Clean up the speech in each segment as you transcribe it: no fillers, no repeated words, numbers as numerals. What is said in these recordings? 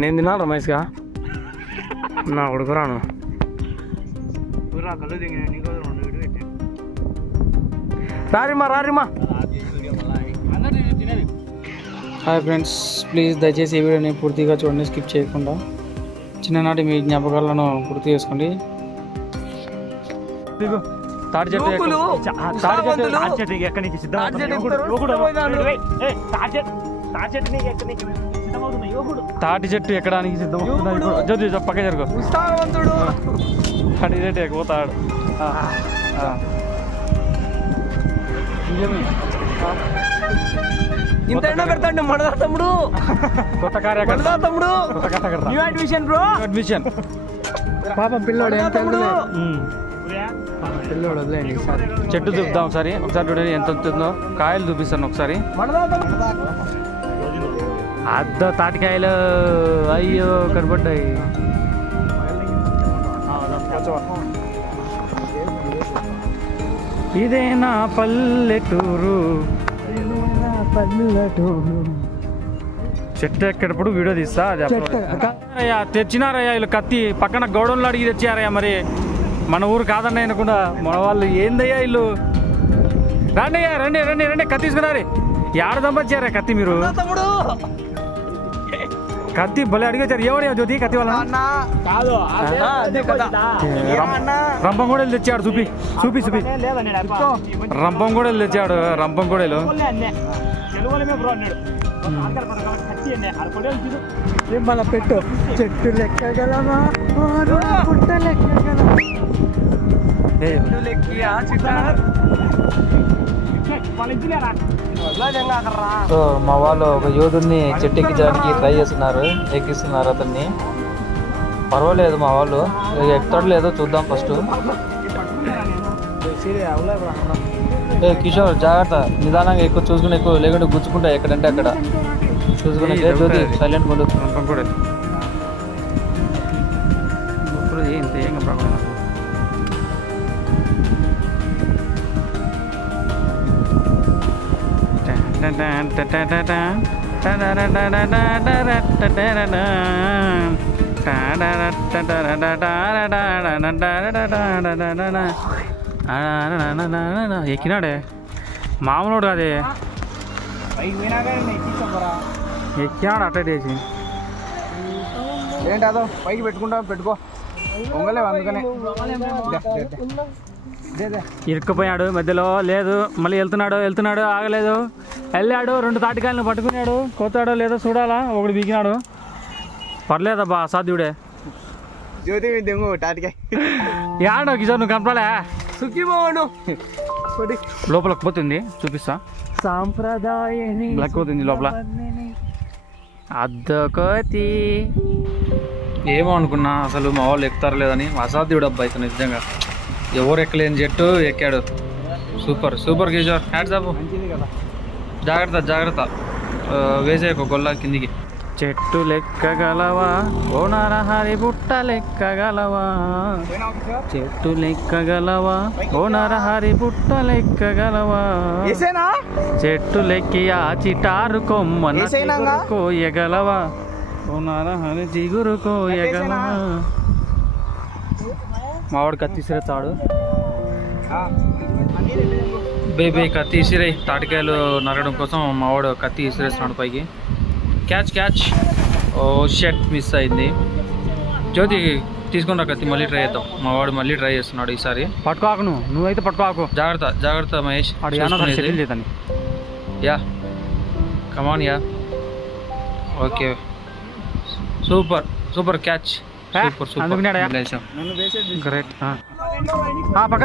నేను తిన్నా రమేష్గా నా ఉడుకురాను. రారిమా హాయ్ ఫ్రెండ్స్, ప్లీజ్ దయచేసి ఈ వీడియోని పూర్తిగా చూడండి, స్కిప్ చేయకుండా. చిన్ననాటి మీ జ్ఞాపకాలను గుర్తు చేసుకోండి. తాటి చెట్టు ఎక్కడి నుంచి తాటి చెట్టు ఎక్కడానికి సిద్ధం. పక్క జరుగు. తాటి చెట్టు ఎక్కిపోతాడు. ఇంత ఎండ పెడతాండి మనదా తమ్ముడు. కొత్త కార్యకర్త తమ్ముడు. New admission bro. అడ్మిషన్ పాపం పిల్లోడు ఏం పిల్లోడు వదిలేండి. చెట్టు చూపుదాం ఒకసారి చూడండి ఎంత ఉంటుందో. కాయలు చూపిస్తాను ఒకసారి. అద్దో తాటికాయలు అయ్యో కనపడ్డాయి. ఇదేనా పల్లెటూరు. చెట్టు ఎక్కడప్పుడు వీడియో తీస్తా. అది తెచ్చినారయ్యా వీళ్ళు కత్తి. పక్కన గౌడంలో అడిగి తెచ్చారయ్యా. మరి మన ఊరు కాదన్న అనుకున్నా. మన వాళ్ళు ఏందయ్యా వీళ్ళు. రండి అయ్యా, రండి రండి రండి. కత్తి తీసుకున్నారే. ఏడ సంపాదించారా కత్తి మీరు? కత్తి భలే అడిగొచ్చారు. ఎవరు జ్యోతి కత్తి వాళ్ళ? రంపంగూడలు తెచ్చాడు. చూపి చూపి చూపి. రంపంగూడలు తెచ్చాడు. రంపంగూడలు మన పెట్టు. చెట్టు లెక్కగలమా పుట్ట లెక్కగలమా. సో మా వాళ్ళు ఒక యోధుడిని చెట్టు ఎక్కించడానికి ట్రై చేస్తున్నారు, ఎక్కిస్తున్నారు అతన్ని. పర్వాలేదు మా వాళ్ళు ఎక్కుతాడు లేదో చూద్దాం ఫస్ట్. కిషోర్ జాగ్రత్త, నిదానంగా ఎక్కువ చూసుకుని ఎక్కువ లేకుంటే గుచ్చుకుంటా ఎక్కడంటే అక్కడ చూసుకుని. జ్యోతి సైలెంట్ కొండు. ఎక్కినాడే మామూలుడు అదే. ఎక్కినాడు అట్ట చేసి. ఏంటి అదో పైకి పెట్టుకో పొంగలేవు అందుకనే. ఇరుక్కుపోయాడు మధ్యలో. లేదు మళ్ళీ వెళ్తున్నాడు ఆగలేదు. వెళ్ళాడు. 2 తాటికాయలను పట్టుకున్నాడు. కొత్తాడో లేదో చూడాలా. ఒకటి బీకినాడు. పర్లేదబ్బా అసాధ్యుడే. జ్యోతి దెంగు తాటికాయ యాడో కిషోర్ నువ్వు కనపలే. సుఖీమోను లోపలికి పోతుంది చూపిస్తా. సాంప్రదాయని బ్లాక్ పోతుంది లోపల. అద్దొకటి ఏమో అనుకున్నా అసలు మా వాళ్ళు ఎక్కుతారు లేదని. అసాధ్యుడు అబ్బాయి ఇతను నిజంగా. ఎవరు ఎక్కలేని చెట్టు ఎక్కాడు. Super super Kishore. Hats off. జాగ్రత్త జాగ్రత్త. వేసేయకు గొల్ల కిందికి. చెట్టు లెక్కగలవా ఓ నరహరి బుట్ట లెక్కగలవా. చెట్టు లెక్కగలవా ఓ నరహరి బుట్ట లెక్కగలవా. చెట్టు లెక్కి ఆ చిటారు కొమ్మన కోయగలవా ఓ నరహరి జిగురు కోయగలవా. మావాడు కత్తి ఇసిరేస్తాడు. బేబీ కత్తి ఇసిరే. తాటికాయలు నరగడం కోసం మావాడు కత్తి ఇసిరేస్తున్నాడు పైకి. Catch catch. ఓ షర్ట్ మిస్ అయింది. జ్యోతి తీసుకున్నా కత్తి. మళ్ళీ ట్రై చేద్దాం. మా వాడు మళ్ళీ ట్రై చేస్తున్నాడు ఈసారి. పట్టుకోకు నువ్వైతే పట్టుకోకు. జాగ్రత్త జాగ్రత్త Mahesh. Yeah come on yeah. Okay super super catch. Super super great. పక్క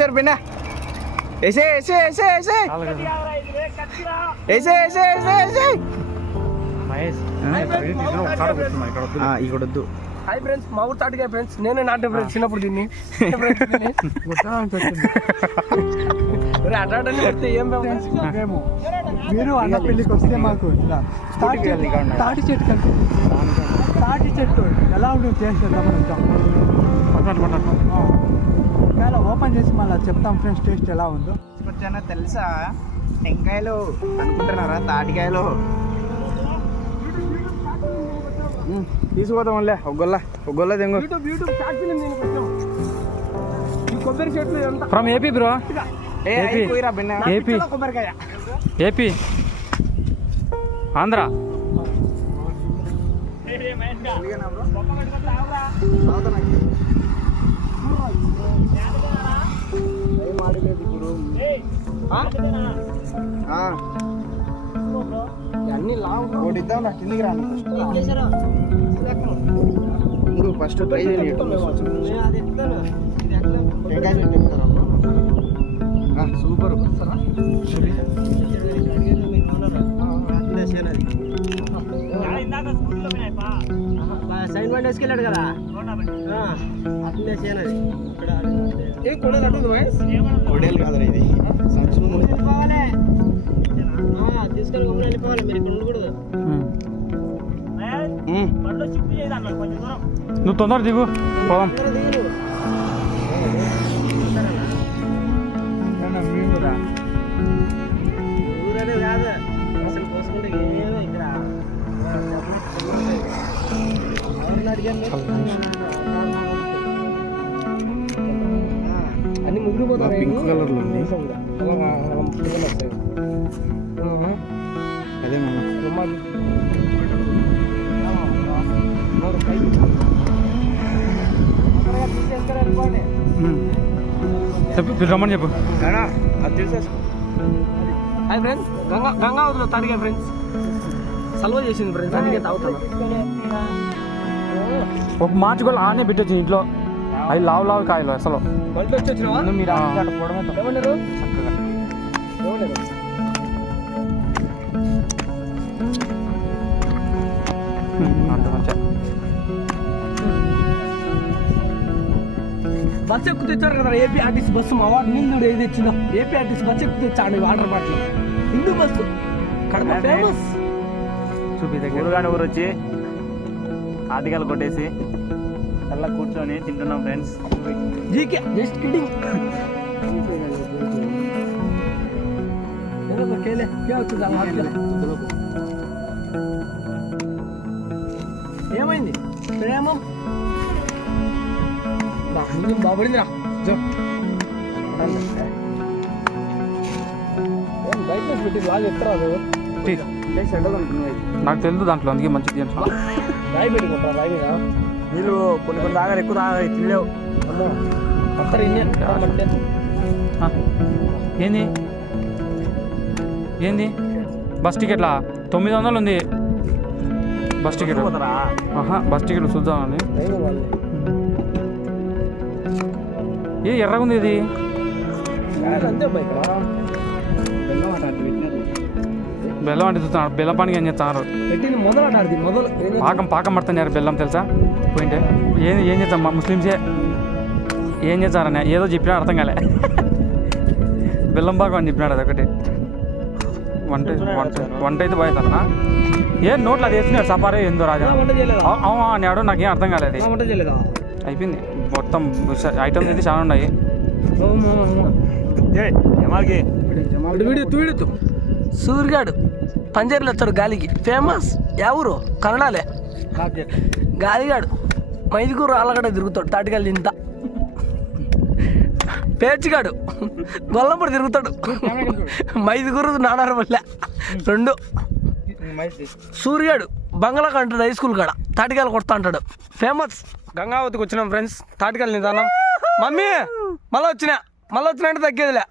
సార్ పిన్న ऐसे ऐसे ऐसे ऐसे ऐसे ऐसे ऐसे ऐसे ఇక్కడొద్దు. హాయ్ ఫ్రెండ్స్, మా ఊరు తాటికాయ ఫ్రెండ్స్. నేనే నాటే ఫ్రెండ్స్ చిన్నప్పుడు దీన్ని అట్లా ఏం మీరు అన్న పెళ్ళికి వస్తే మాకు ఇలా తాటి చెట్టు కంటే తాటి చెట్టు ఎలా ఉంటుంది టేస్ట్ చేద్దాం ఇలా ఓపెన్ చేసి మళ్ళీ చెప్తాం ఫ్రెండ్స్ టేస్ట్ ఎలా ఉందో. వచ్చానో తెలుసా? టెంకాయలు అనుకుంటున్నారా? తాటికాయలు తీసుకోదాం వల్లే ఒగ్గొల్ల తెంగు. యూట్యూబ్ షార్ట్ ఫిల్మ్ నేను పెట్టాం. ఈ కొబ్బరి చెట్లు ఎంత from AP bro. AP AP కొబ్బరికాయ ఏపీ ఆంధ్ర. అన్ని లావు ఓడిద్దాం నా కిందికి రాను. ముందు ఫస్ట్ ట్రై చేయండి. టెంకాయ చెట్టు ఎక్కుతారా? సూపర్. సైన్ బండ్ వేసుకెళ్ళాడు కదా అట్లే చేయనది. ఏ కొడలు అట్టుంది కొడేలు కాదు ఇది సంచులు వెళ్ళిపోవాలి. తీసుకొని గమ్మున వెళ్ళిపోవాలి. మీరు ఇక్కడ ఉండకూడదు. నువ్వు తొందర దిగు పోదాం. ఊరనే కాదు అసలు పోసుకుంటే ఏమో ఇక్కడ అన్ని ముగ్గురుపోతాయి. పింక్ కలర్ లో ఉంది. అదే చెప్పు రమ్మని చెప్పు. అది తీసేసుకో. హాయ్ ఫ్రెండ్స్, గంగావతిలో తాడికాయ ఫ్రెండ్స్. సల్వ చేసింది ఫ్రెండ్స్, అందుకే తాగుతున్నా. ఒక మార్చి కూడా ఆనే పెట్టచ్చు ఇంట్లో. అవి లావు కాయలు అసలు. మళ్ళీ వచ్చి వచ్చినావా? మీరు ఏమన్నారు? ఏమన్నారు? అంత మంచిగా బస్సు ఎక్కువ తెచ్చారు కదా ఏపీ ఆర్టీసీ బస్సు. మా వాడు నీళ్ళు ఏది తెచ్చిందో ఏపీ ఆర్టీసీ బస్సు ఎక్కువ తెచ్చాడు. Water bottle Hindu bus Kadapa famous. చూపి దగ్గర ఊరుగాని ఊరు వచ్చి ఆర్టికల్ కొట్టేసి అలా కూర్చొని తింటున్నాం ఫ్రెండ్స్. GK just kidding. ఏమైంది ప్రేమం బాబడిందిరా. బయట పెట్టి వాళ్ళు చెప్తారు. నాకు తెలుసు దాంట్లో, అందుకే మంచిది అని. రాయి పెట్టుకుంటారా? రాయి మీద నీళ్ళు కొన్ని తాగాలి, ఎక్కువ తాగాలి, తినలేవు. పత్తరు ఇండియన్ అంటే ఏంది బస్ టికెట్లా 900 ఉంది బస్ టికెట్. బస్ టికెట్ చూద్దామని. ఏ ఎర్రగా ఉంది ఇది. అంతే బెల్లం అంటే చూస్తాను. బెల్లం పండుగ ఏం చేస్తున్నారు? పెట్టింది మొదలు మొదలు పాకం పడుతున్నారు బెల్లం తెలుసా? పోయింటే ఏం చేస్తాం మా ముస్లిమ్సే ఏం చేస్తారని ఏదో చెప్పినా అర్థం కాలే. బెల్లం పాకం అని చెప్పినాడు. అదొకటి వంట అయితే పోయేదన్నా. ఏం నోట్లో అది వేస్తున్నాడు సపారే ఏందో రాజా అన్నాడు. నాకేం అర్థం కాలేదు. అయిపోయింది మొత్తం. ఐటమ్స్ అయితే చాలా ఉన్నాయి. సూర్యగాడు పంజర్లు వచ్చాడు గాలికి. ఫేమస్ యా ఊరు? కన్నడాలే. గాలిగాడు మైదుగురు అల్లగడ తిరుగుతాడు. తాటికాయలు తింటా. పేర్చిగాడు గొల్లంపడి తిరుగుతాడు. మైదుగురు నానారు వల్ల 2. సూర్యాడు బంగ్లా కంటాడు హై స్కూల్ కాడ. తాటికాయలు కొడతా అంటాడు. ఫేమస్. గంగావతికి వచ్చినాం ఫ్రెండ్స్. తాటికాయలు నిదానం. మమ్మీ మళ్ళీ వచ్చినా అంటే తగ్గేదిలే.